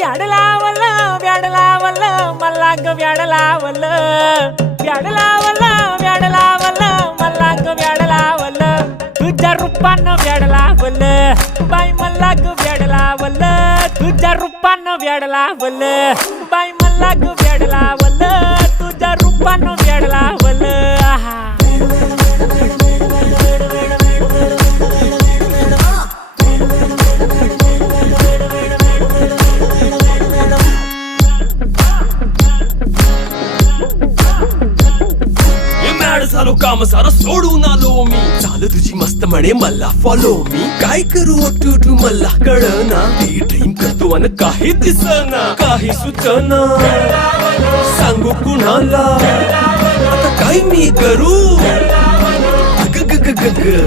व्याड लावलं व्याड लावलं मला ग व्याड लावलं व्याड लावलं व्याड लावलं मला ग व्याड लावलं तुझ्या रूपानं व्याड लावलं बाई मला ग व्याड लावलं तुझ्या रूपानं व्याड लावलं बाई मला ग व्याड लावलं तुझ्या रूपानं व्याड लावलं आहा झालो काम सारं सोडून आलो मी चाल तुझी मस्त म्हणे मला फॉलो मी काय करू टू मला कळना ती ड्रीम करतो आणि काही दिसना काही सुचना सांगू कुणाला आता काय मी करू ग ग ग ग